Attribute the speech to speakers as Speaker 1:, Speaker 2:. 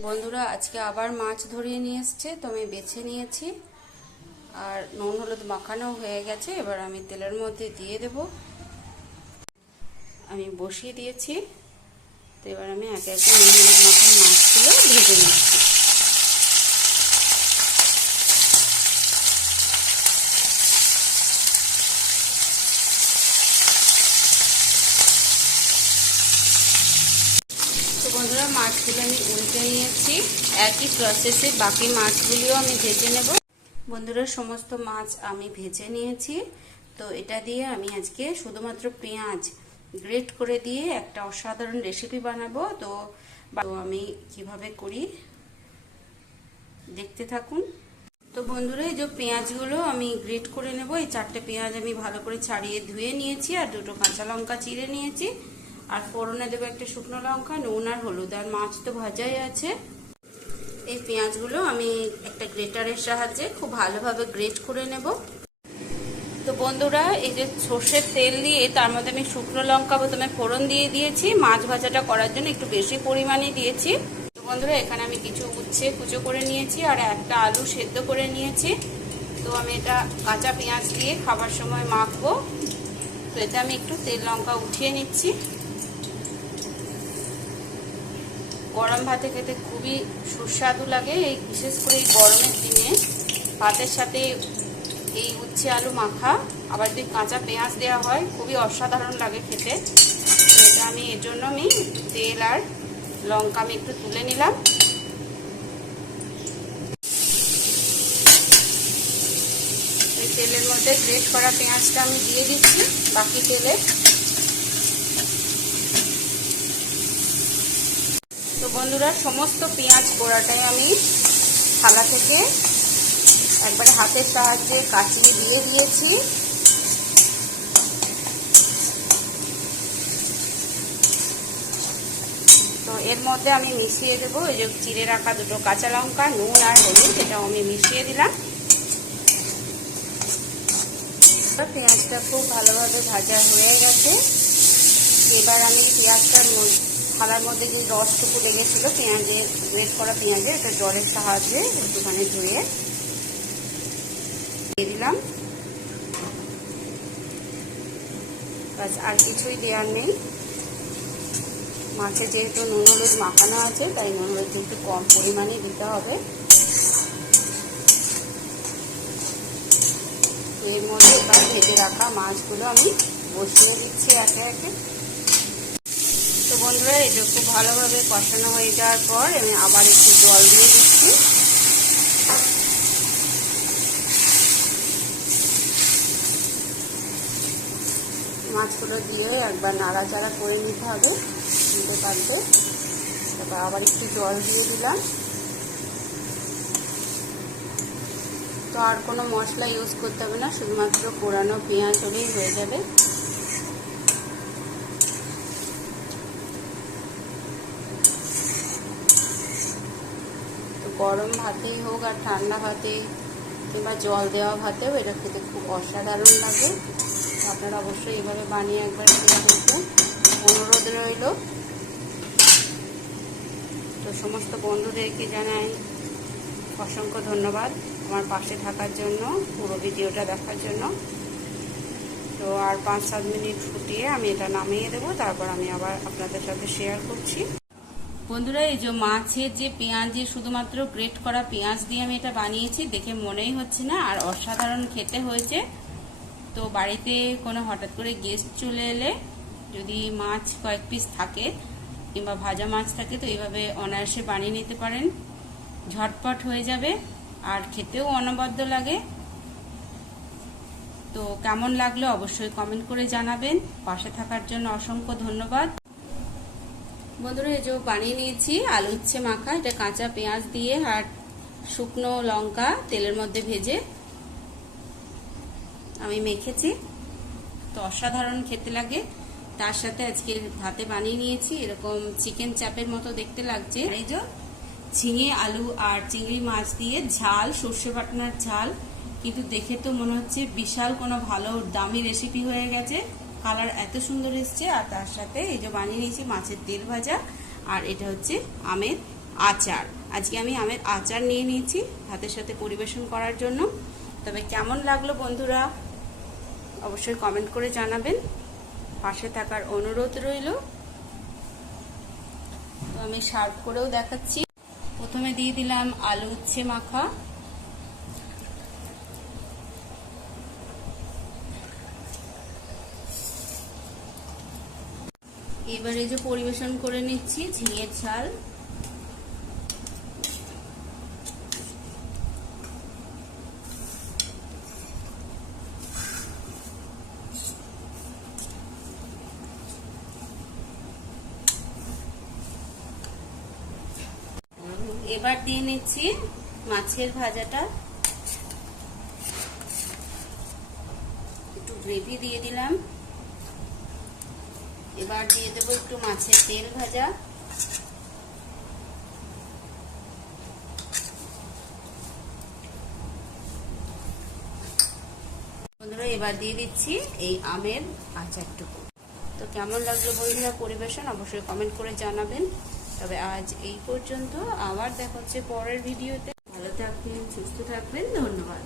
Speaker 1: বন্ধুরা, আজকে আবার মাছ ধরিয়ে নিয়ে এসছে, তো আমি বেছে নিয়েছি। আর নুন, হলুদ মাখানো হয়ে গেছে, এবার আমি তেলের মধ্যে দিয়ে দেব। আমি বসিয়ে দিয়েছি, তো এবার আমি একে একে নুন, হলুদ মাখানো মাছগুলো ভেজে নিচ্ছি তো বন্ধুরা মাছগুলো আমি উল্টে নিয়েছি। একই প্রসেসে বাকি মাছগুলিও আমি ভেজে নেব। বন্ধুরা, সমস্ত মাছ আমি ভেজে নিয়েছি। তো এটা দিয়ে আমি আজকে শুধুমাত্র পেঁয়াজ গ্রেট করে দিয়ে একটা অসাধারণ রেসিপি বানাবো। তো আমি কীভাবে করি দেখতে থাকুন। তো বন্ধুরা, এই যে পেঁয়াজগুলো আমি গ্রেট করে নেব। এই চারটে পেঁয়াজ আমি ভালো করে ছাড়িয়ে ধুয়ে নিয়েছি আর দুটো কাঁচা লঙ্কা চিড়ে নিয়েছি। আর ফোড়নে দেবো একটা শুকনো লঙ্কা, নুন আর হলুদ, আর মাছ তো ভাজাই আছে। এই পেঁয়াজগুলো আমি একটা গ্রেটারের সাহায্যে খুব ভালোভাবে গ্রেট করে নেব। তো বন্ধুরা, এই যে সর্ষের তেল দিয়ে তার মধ্যে আমি শুকনো লঙ্কা প্রথমে ফোড়ন দিয়ে দিয়েছি। মাছ ভাজাটা করার জন্য একটু বেশি পরিমাণে দিয়েছি। তো বন্ধুরা, এখানে আমি কিছু উচ্ছে কুচো করে নিয়েছি আর একটা আলু সেদ্ধ করে নিয়েছি। তো আমি এটা কাঁচা পেঁয়াজ দিয়ে খাবার সময় মাখবো। তো এটা আমি একটু তেল লঙ্কা উঠিয়ে নিচ্ছি। গরম ভাতে খেতে খুবই সুস্বাদু লাগে। এই বিশেষ করে এই গরমের দিনে ভাতের সাথে এই উচ্ছে আলু মাখা, আবার যদি কাঁচা পেঁয়াজ দেওয়া হয়, খুবই অসাধারণ লাগে খেতে। এটা আমি এর জন্য আমি তেল আর লঙ্কা আমি একটু তুলে নিলাম। তেলের মধ্যে গ্রেট করা পেঁয়াজটা আমি দিয়ে দিচ্ছি, বাকি তেলে। বন্ধুরা, সমস্ত পেঁয়াজ পোড়াটাই আমি থালা থেকে একবারে হাতের সাহায্যে কাচিয়ে দিয়ে দিয়েছি। তো এর মধ্যে আমি মিশিয়ে দেবো, এই যে চিড়ে রাখা দুটো কাঁচা লঙ্কা, নুন আর হলুদ, এটাও আমি মিশিয়ে দিলাম। পেঁয়াজটা খুব ভালোভাবে ভাজা হয়ে গেছে। এবার আমি পেঁয়াজটার থালার মধ্যে যে রসটুকু লেগেছিলো, পেঁয়াজে, গ্রেট করা পেঁয়াজে, এটা জলের সাহায্যে একটুখানি ধুয়ে দিয়ে দিলাম। বাস আর কিছুই দেওয়ার নেই। মাছে যেহেতু নুন হলুদ মাখানো আছে, তাই নুন হলুদ একটু কম পরিমাণে দিতে হবে। এর মধ্যে এবার ভেজে রাখা মাছগুলো আমি বসিয়ে দিচ্ছি একে একে। বন্ধুরা এটা খুব ভালোভাবে কষানো হয়ে যাওয়ার পর আমি আবার একটু জল দিয়ে দিচ্ছি। মাছগুলো দিয়ে একবার নাড়াচাড়া করে নিতে হবে নিতে পারবে তারপর আবার একটু জল দিয়ে দিলাম। তো আর কোনো মশলা ইউজ করতে হবে না, শুধুমাত্র পোড়ানো পেঁয়াজ হলেই হয়ে যাবে। গরম ভাতেই হোক আর ঠান্ডা ভাতে কিংবা জল দেওয়া ভাতেও এটা খেতে খুব অসাধারণ লাগে। আপনারা অবশ্যই এভাবে বানিয়ে একবার খেয়ে দেখবেন অনুরোধ রইল। তো সমস্ত বন্ধুদেরকে জানাই অসংখ্য ধন্যবাদ আমার পাশে থাকার জন্য, পুরো ভিডিওটা দেখার জন্য। তো আর পাঁচ সাত মিনিট ফুটিয়ে আমি এটা নামিয়ে দেবো, তারপর আমি আবার আপনাদের সাথে শেয়ার করছি। বন্ধুরা, এই যে মাছের যে পেঁয়াজে শুধুমাত্র গ্রেট করা পেঁয়াজ দিয়ে আমি এটা বানিয়েছি, দেখে মনেই হচ্ছে না, আর অসাধারণ খেতে হয়েছে। তো বাড়িতে কোনো হঠাৎ করে গেস্ট চলে এলে যদি মাছ কয়েক পিস থাকে, কিংবা ভাজা মাছ থাকে, তো এইভাবে অনায়াসে বানিয়ে নিতে পারেন। ঝটপট হয়ে যাবে, আর খেতেও অনবদ্য লাগে। তো কেমন লাগল অবশ্যই কমেন্ট করে জানাবেন। পাশে থাকার জন্য অসংখ্য ধন্যবাদ। বন্ধুরা, এই যে বানিয়ে নিয়েছি, আলু উচ্ছে মাখা, এটা কাঁচা পেঁয়াজ দিয়ে আর শুকনো লঙ্কা তেলের মধ্যে ভেজে আমি মেখেছি। তো অসাধারণ খেতে লাগে। তার সাথে আজকে ভাতে বানিয়ে নিয়েছি, এরকম চিকেন চাপের মতো দেখতে লাগছে। এই যে ঝিঙে আলু আর চিংড়ি মাছ দিয়ে ঝাল, সর্ষে বাটনার ঝাল, কিন্তু দেখে তো মনে হচ্ছে বিশাল কোনো ভালো দামি রেসিপি হয়ে গেছে। কালার এত সুন্দর এসছে, আর তার সাথে এই যে বানিয়ে নিয়েছি মাছের তেল ভাজা, আর এটা হচ্ছে আমের আচার। আজকে আমি আমের আচার নিয়ে নিয়েছি ভাতের সাথে পরিবেশন করার জন্য। তবে কেমন লাগল বন্ধুরা? অবশ্যই কমেন্ট করে জানাবেন। পাশে থাকার অনুরোধ রইল। তো আমি সার্ভ করেও দেখাচ্ছি। প্রথমে দিয়ে দিলাম আলু উচ্ছে মাখা। এবারে যে পরিবেশন করে নিচ্ছি ঝিঙের ঝাল। এবার দিয়ে নিচ্ছি মাছের ভাজাটা। একটু গ্রেভি দিয়ে দিলাম। এবার দিয়ে দেবো একটু মাছের তেল ভাজা। বন্ধুরা, এবার দিয়ে দিচ্ছি এই আমের আচারটুকু। তো কেমন লাগল বন্ধুরা পরিবেশন? অবশ্যই কমেন্ট করে জানাবেন। তবে আজ এই পর্যন্ত, আবার দেখা হচ্ছে পরের ভিডিওতে। ভালো থাকবেন, সুস্থ থাকবেন, ধন্যবাদ।